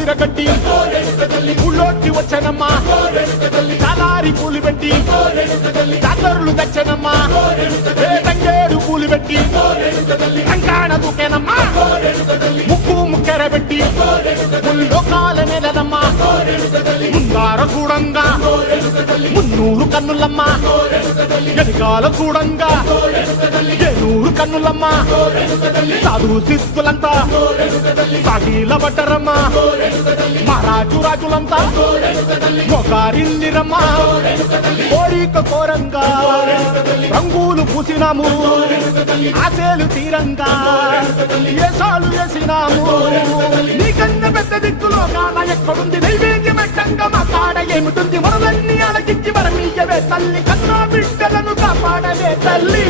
సిరగట్టి ఊళ్ళోకి వచ్చనమ్మా చాలారి పూలు పెట్టి జాతరులు తెచ్చనమ్మా తంగేడు పూలు పెట్టి కంకాణ దూకేనమ్మా ముక్కు ముక్కెర పెట్టి ముల్లోకాల నెలనమ్మా ముందార చూడంగా మున్నూరు కన్నులమ్మా ఎదికాల చూడంగా ఏనూరు కన్నులమ్మా సాధు సిద్ధులంతా సాగిల బట్టరమ్మా మహారాజు రాజులంతా మొగారిల్లిరమ్మా కోరిక కోరంగా రంగులు పూసినాము ఆశలు తీరంగా ఏసాలు వేసినాము నీకన్నా పెద్ద దిక్కులో కాన ఎక్కడుంది నైవేద్యం ఎట్టంగా మా కాడ ఏమిటుంది మనలన్నీ అలగించి మరమీయవే తల్లి కన్నా బిడ్డలను కాపాడవే తల్లి